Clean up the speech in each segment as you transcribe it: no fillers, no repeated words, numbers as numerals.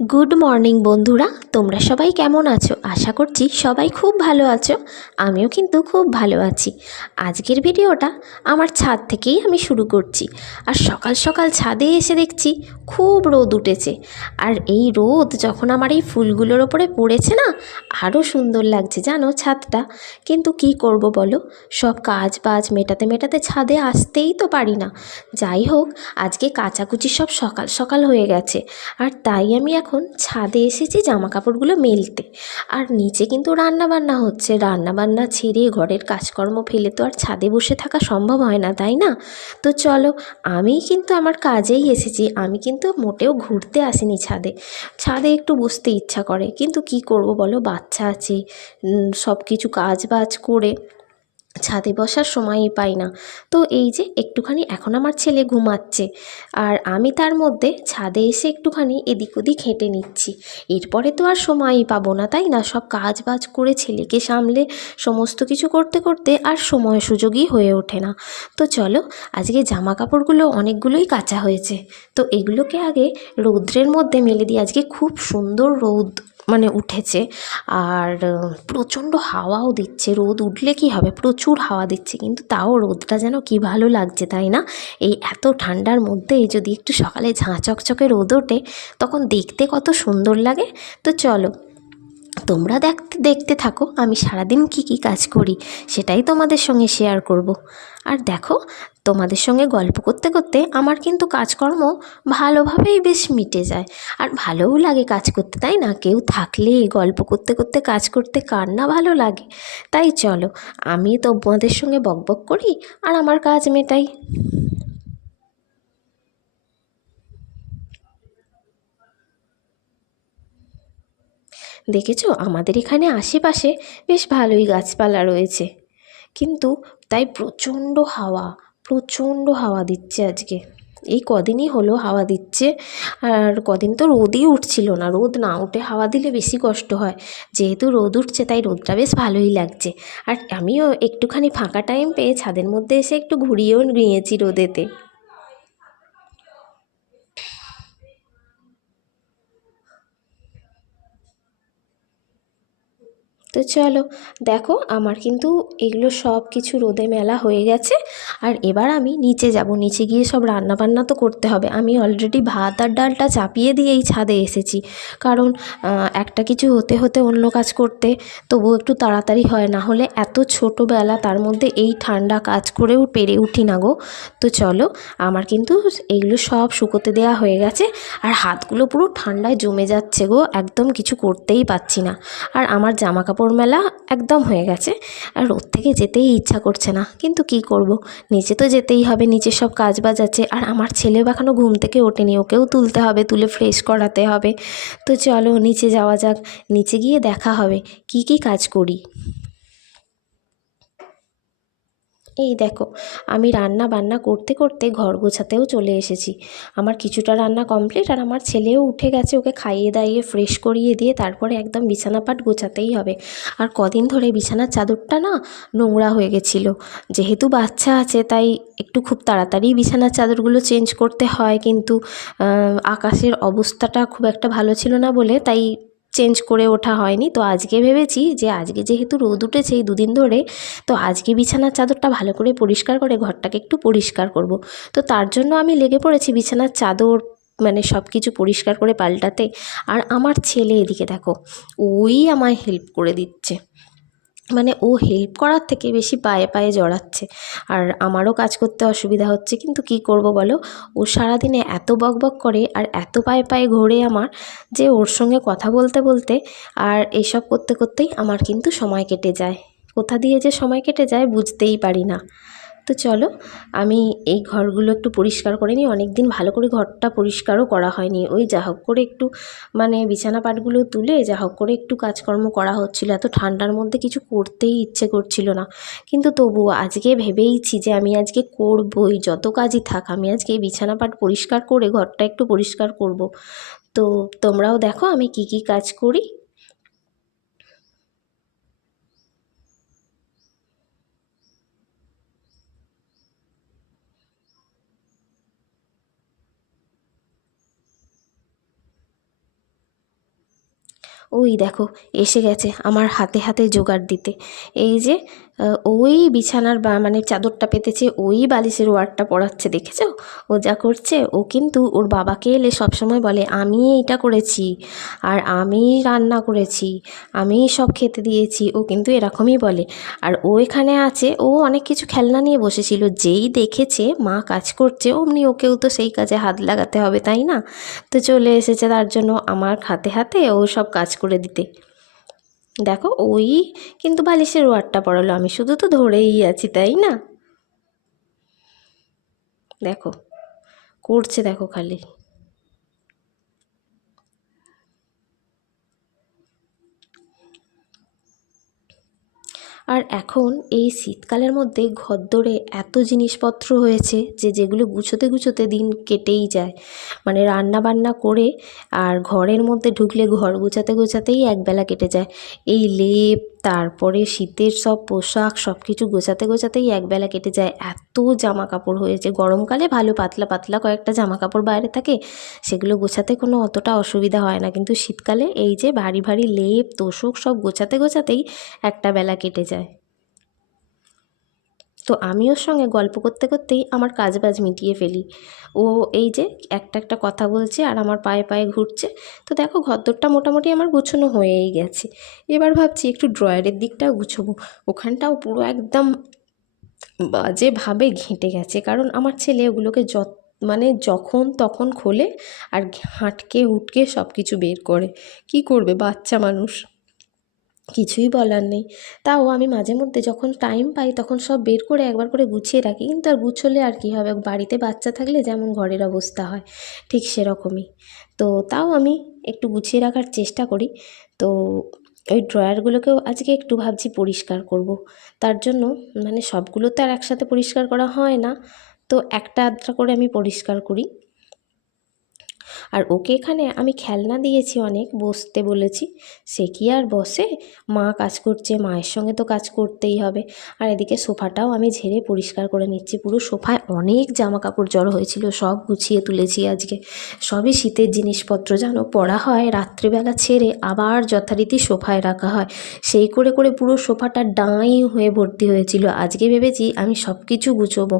Good morning বন্ধুরা, তোমরা সবাই কেমন আছো? আশা করছি সবাই খুব ভালো আছো। আমিও কিন্তু খুব ভালো আছি। আজকের ভিডিওটা আমার ছাদ থেকেই আমি শুরু করছি। আর সকাল সকাল ছাদে এসে দেখছি খুব রোদ উঠেছে। আর এই রোদ যখন আমার এই ফুলগুলোর ওপরে পড়েছে না, আরও সুন্দর লাগছে জানো ছাদটা। কিন্তু কি করব বলো, সব কাজ বাজ মেটাতে মেটাতে ছাদে আসতেই তো পারি না। যাই হোক, আজকে কাচাকুচি সব সকাল সকাল হয়ে গেছে। আর তাই আমি এখন ছাদে এসেছি জামা কাপড়গুলো মেলতে। আর নিচে কিন্তু রান্না বান্না হচ্ছে, রান্না বান্না ছেড়ে ঘরের কাজকর্ম ফেলে তো আর ছাদে বসে থাকা সম্ভব হয় না, তাই না? তো চলো, আমি কিন্তু আমার কাজেই এসেছি, আমি কিন্তু মোটেও ঘুরতে আসিনি ছাদে। ছাদে একটু বসতে ইচ্ছা করে, কিন্তু কি করব বলো, বাচ্চা আছে, সব কিছু কাজ বাজ করে ছাদে বসার সময়ই পাই না। তো এই যে একটুখানি এখন আমার ছেলে ঘুমাচ্ছে, আর আমি তার মধ্যে ছাদে এসে একটুখানি এদিক ওদিক হেঁটে নিচ্ছি। এরপরে তো আর সময়ই পাবো না, তাই না? সব কাজ বাজ করে ছেলেকে সামলে সমস্ত কিছু করতে করতে আর সময় সুযোগই হয়ে ওঠে না। তো চলো, আজকে জামা কাপড়গুলো অনেকগুলোই কাচা হয়েছে, তো এগুলোকে আগে রৌদ্রের মধ্যে মেলে দিই। আজকে খুব সুন্দর রোদ উঠেছে। আর প্রচণ্ড হাওয়াও দিচ্ছে। রোদ উঠলে কি হবে, প্রচুর হাওয়া দিচ্ছে, কিন্তু তাও রোদটা যেন কি ভালো লাগছে, তাই না? এই এত ঠান্ডার মধ্যে যদি একটু সকালে ঝাঁ চকচকে রোদ ওঠে, তখন দেখতে কত সুন্দর লাগে। তো চলো, তোমরা দেখতে দেখতে থাকো আমি সারাদিন কি কি কাজ করি, সেটাই তোমাদের সঙ্গে শেয়ার করব। আর দেখো, তোমাদের সঙ্গে গল্প করতে করতে আমার কিন্তু কাজকর্ম ভালোভাবেই বেশ মিটে যায়। আর ভালোও লাগে কাজ করতে, তাই না? কেউ থাকলে গল্প করতে করতে কাজ করতে কার না ভালো লাগে। তাই চলো, আমি তোমাদের সঙ্গে বকবক করি আর আমার কাজ মেটাই। দেখেছো, আমাদের এখানে আশেপাশে বেশ ভালোই গাছপালা রয়েছে, কিন্তু তাই প্রচণ্ড হাওয়া দিচ্ছে আজকে। এই কদিনই হলো হাওয়া দিচ্ছে। আর কদিন তো রোদই উঠছিল না। রোদ না উঠে হাওয়া দিলে বেশি কষ্ট হয়। যেহেতু রোদ উঠছে, তাই রোদটা বেশ ভালোই লাগছে। আর আমিও একটুখানি ফাঁকা টাইম পেয়ে ছাদের মধ্যে এসে একটু ঘুরিয়েও নিয়েছি রোদেতে। তো চলো, দেখো আমার কিন্তু এগুলো সব কিছু রোদে মেলা হয়ে গেছে। আর এবার আমি নিচে যাব, নিচে গিয়ে সব রান্না বান্না তো করতে হবে। আমি অলরেডি ভাত আর ডালটা চাপিয়ে দিয়েই ছাদে এসেছি, কারণ একটা কিছু হতে হতে অন্য কাজ করতে তবুও একটু তাড়াতাড়ি হয়, না হলে এত ছোটোবেলা, তার মধ্যে এই ঠান্ডা, কাজ করেও পেরে উঠি না গো। তো চলো, আমার কিন্তু এইগুলো সব শুকোতে দেওয়া হয়ে গেছে। আর হাতগুলো পুরো ঠান্ডায় জমে যাচ্ছে গো, একদম কিছু করতেই পারছি না। আর আমার জামা কাপড় মেলা একদম হয়ে গেছে। আর রোদ থেকে যেতেই ইচ্ছা করছে না, কিন্তু কি করব, নিচে তো যেতেই হবে, নিচে সব কাজ বাজ আছে। আর আমার ছেলেও এখনও ঘুম থেকে ওঠেনি, ওকেও তুলতে হবে, তুলে ফ্রেশ করাতে হবে। তো চলো নিচে যাওয়া যাক, নিচে গিয়ে দেখা হবে কি কি কাজ করি। এই দেখো, আমি রান্না বান্না করতে করতে ঘর গোছাতেও চলে এসেছি। আমার কিছুটা রান্না কমপ্লিট, আর আমার ছেলেও উঠে গেছে, ওকে খাইয়ে দাইয়ে ফ্রেশ করিয়ে দিয়ে তারপরে একদম বিছানা পাট গোছাতেই হবে। আর কদিন ধরে বিছানার চাদরটা না নোংরা হয়ে গেছিলো। যেহেতু বাচ্চা আছে, তাই একটু খুব তাড়াতাড়ি বিছানার চাদরগুলো চেঞ্জ করতে হয়, কিন্তু আকাশের অবস্থাটা খুব একটা ভালো ছিল না বলে তাই চেঞ্জ করে ওঠা হয়নি। তো আজকে ভেবেছি যে আজকে যেহেতু রোদ উঠেছে এই দুদিন ধরে, তো আজকে বিছানার চাদরটা ভালো করে পরিষ্কার করে ঘরটাকে একটু পরিষ্কার করব। তো তার জন্য আমি লেগে পড়েছি বিছানার চাদর সব কিছু পরিষ্কার করে পাল্টাতে। আর আমার ছেলে এদিকে দেখো, ওই আমায় হেল্প করে দিচ্ছে। ও হেল্প করার থেকে বেশি পায়ে পায়ে জড়াচ্ছে। আর আমারও কাজ করতে অসুবিধা হচ্ছে, কিন্তু কি করব বলো, ও সারাদিনে এত বকবক করে আর এত পায়ে পায়ে ঘোরে আমার, যে ওর সঙ্গে কথা বলতে বলতে আর এসব করতে করতেই আমার কিন্তু সময় কেটে যায়। কোথা দিয়ে যে সময় কেটে যায় বুঝতেই পারি না। তো চলো, আমি এই ঘরগুলো একটু পরিষ্কার করে নিই। অনেক দিন ভালো করে ঘরটা পরিষ্কারও করা হয়নি। ওই যা হোক করে একটু বিছানা পাটগুলো তুলে যা হোক করে একটু কাজকর্ম করা হচ্ছিল। এত ঠান্ডার মধ্যে কিছু করতেই ইচ্ছে করছিল না, কিন্তু তবুও আজকে ভেবেইছি যে আমি আজকে করবই, যত কাজই থাক আমি আজকে এই বিছানা পাট পরিষ্কার করে ঘরটা একটু পরিষ্কার করব। তো তোমরাও দেখো আমি কি কি কাজ করি। ওই দেখো এসে গেছে আমার হাতে হাতে জোগাড় দিতে। এই যে ওই বিছানার মানে চাদরটা পেতেছে, ওই বালিশের ওয়ারটা পড়াচ্ছে, দেখেছো ও যা করছে। ও কিন্তু ওর বাবাকে এলে সবসময় বলে আমি এইটা করেছি, আর আমি রান্না করেছি, আমি সব খেতে দিয়েছি, ও কিন্তু এরকমই বলে। আর ও এখানে আছে, ও অনেক কিছু খেলনা নিয়ে বসেছিল, যেই দেখেছে মা কাজ করছে অমনি ওকেও তো সেই কাজে হাত লাগাতে হবে, তাই না? তো চলে এসেছে তার জন্য আমার হাতে হাতে ও সব কাজ করে দিতে। দেখো ওই কিন্তু বালিশের ওয়ারটা পড়ালো, আমি শুধু তো ধরেই আছি, তাই না? দেখো করছে, দেখো খালি। আর এখন এই শীতকালের মধ্যে ঘরদোরে এত জিনিসপত্র হয়েছে যে যেগুলো গুছোতে গুছোতে দিন কেটেই যায়। মানে রান্না বান্না করে আর ঘরের মধ্যে ঢুকলে ঘর গোছাতে গোছাতেই একবেলা কেটে যায়। এই লেপ, তারপরে শীতের সব পোশাক, সব কিছু গোছাতে গোছাতেই একবেলা কেটে যায়। এত জামা কাপড় হয়েছে। গরমকালে ভালো পাতলা পাতলা কয়েকটা জামা কাপড় বাইরে থাকে, সেগুলো গোছাতে কোনো অতটা অসুবিধা হয় না, কিন্তু শীতকালে এই যে ভারী ভারী লেপ তোশক সব গোছাতে গোছাতেই একটা বেলা কেটে যায়। তো আমি ওর সঙ্গে গল্প করতে করতেই আমার কাজবাজ মিটিয়ে ফেলি। ও এই যে একটা একটা কথা বলছে আর আমার পায়ে পায়ে ঘুরছে। তো দেখো ঘরদোরটা মোটামুটি আমার গুছোনো হয়েই গেছে। এবার ভাবছি একটু ড্রয়ারের দিকটাও গুছোবো। ওখানটাও পুরো একদম বাজেভাবে ঘেঁটে গেছে, কারণ আমার ছেলে ওগুলোকে মানে যখন তখন খোলে আর হাঁটকে হুটকে সব কিছু বের করে। কি করবে বাচ্চা মানুষ, কিছুই বলার নেই। তাও আমি মাঝে মধ্যে যখন টাইম পাই তখন সব বের করে একবার করে গুছিয়ে রাখি, কিন্তু আর গুছোলে আর কী হবে, বাড়িতে বাচ্চা থাকলে যেমন ঘরের অবস্থা হয় ঠিক সেরকমই। তো তাও আমি একটু গুছিয়ে রাখার চেষ্টা করি। তো ওই ড্রয়ারগুলোকেও আজকে একটু ভাবছি পরিষ্কার করব। তার জন্য মানে সবগুলো তো আর একসাথে পরিষ্কার করা হয় না, তো একটা আধটা করে আমি পরিষ্কার করি। আর ওকে এখানে আমি খেলনা দিয়েছি অনেক, বসতে বলেছি, সে কি আর বসে? মা কাজ করছে, মায়ের সঙ্গে তো কাজ করতেই হবে। আর এদিকে সোফাটাও আমি ঝেড়ে পরিষ্কার করে নিচ্ছি। পুরো সোফায় অনেক জামা কাপড় জড়ো হয়েছিল, সব গুছিয়ে তুলেছি আজকে। সবই শীতের জিনিসপত্র, জানো, পরা হয় রাত্রিবেলা ছেড়ে আবার যথারীতি সোফায় রাখা হয়। সেই করে করে পুরো সোফাটা ডাঁই হয়ে ভর্তি হয়েছিল। আজকে ভেবেছি আমি সব কিছু গুছোবো,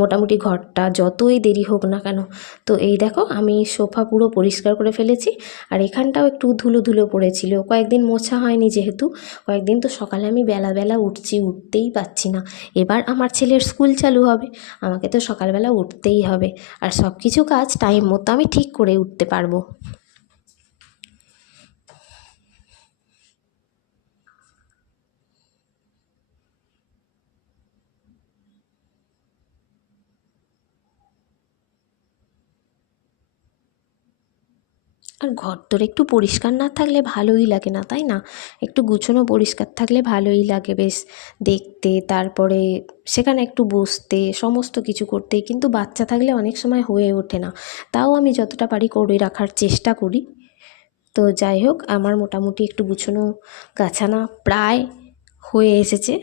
মোটামুটি ঘরটা যতই দেরি হোক না কেন। তো এই দেখো আমি সোফা পুরো পরিষ্কার করে ফেলেছি। আর এখানটাও একটু ধুলো ধুলো পড়েছিল, কয়েকদিন মোছা হয়নি যেহেতু। কয়েকদিন তো সকালে আমি বেলা বেলা উঠতেই পারছি না। এবার আমার ছেলের স্কুল চালু হবে, আমাকে তো সকালবেলা উঠতেই হবে, আর সব কিছু কাজ টাইম মতো আমি ঠিক করে উঠতে পারবো। আর ঘরদোর একটু পরিষ্কার না থাকলে ভালোই লাগে না, তাই না? একটু গুছোনো পরিষ্কার থাকলে ভালোই লাগে বেশ দেখতে, তারপরে সেখানে একটু বসতে, সমস্ত কিছু করতে। কিন্তু বাচ্চা থাকলে অনেক সময় হয়ে ওঠে না। তাও আমি যতটা পারি করে রাখার চেষ্টা করি। তো যাই হোক, আমার মোটামুটি একটু গুছোনো গাছানা প্রায় হয়ে এসেছে।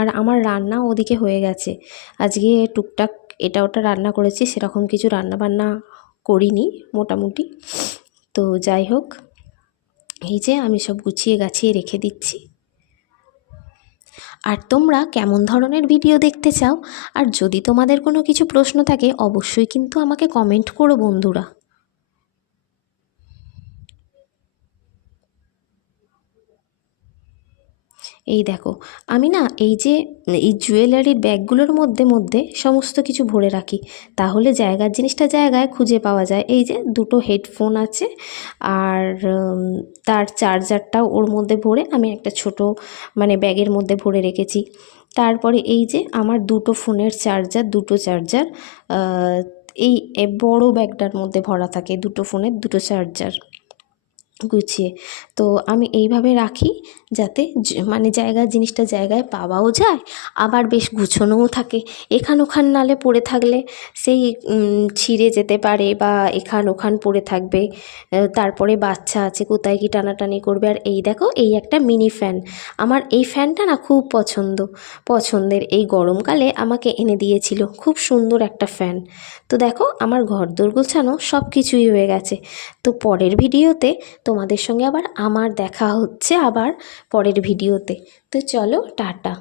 আর আমার রান্না ওদিকে হয়ে গেছে। আজকে টুকটাক এটা ওটা রান্না করেছি, সেরকম কিছু রান্না বান্না করিনি মোটামুটি। তো যাই হোক, এই যে আমি সব গুছিয়ে গাছিয়ে রেখে দিচ্ছি। আর তোমরা কেমন ধরনের ভিডিও দেখতে চাও, আর যদি তোমাদের কোনো কিছু প্রশ্ন থাকে অবশ্যই কিন্তু আমাকে কমেন্ট করো বন্ধুরা। এই দেখো, আমি না এই যে এই জুয়েলারির ব্যাগগুলোর মধ্যে মধ্যে সমস্ত কিছু ভরে রাখি, তাহলে জায়গার জিনিসটা জায়গায় খুঁজে পাওয়া যায়। এই যে দুটো হেডফোন আছে, আর তার চার্জারটাও ওর মধ্যে ভরে আমি একটা ছোট মানে ব্যাগের মধ্যে ভরে রেখেছি। তারপরে এই যে আমার দুটো ফোনের চার্জার, দুটো চার্জার এই বড় ব্যাগটার মধ্যে ভরা থাকে, দুটো ফোনের দুটো চার্জার গুছিয়ে। তো আমি এইভাবে রাখি যাতে মানে জায়গার জিনিসটা জায়গায় পাওয়াও যায়, আবার বেশ গুছোনোও থাকে। এখান ওখান নালে পড়ে থাকলে সেই ছিঁড়ে যেতে পারে বা এখান ওখান পড়ে থাকবে। তারপরে বাচ্চা আছে, কোথায় কি টানাটানি করবে। আর এই দেখো, এই একটা মিনি ফ্যান, আমার এই ফ্যানটা না খুব পছন্দের। এই গরমকালে আমাকে এনে দিয়েছিল, খুব সুন্দর একটা ফ্যান। তো দেখো আমার ঘরদোর গোছানো সব কিছুই হয়ে গেছে। তো পরের ভিডিওতে তোমাদের সঙ্গে আবার আমার দেখা হচ্ছে আবার পরের ভিডিওতে। তো চলো টাটা।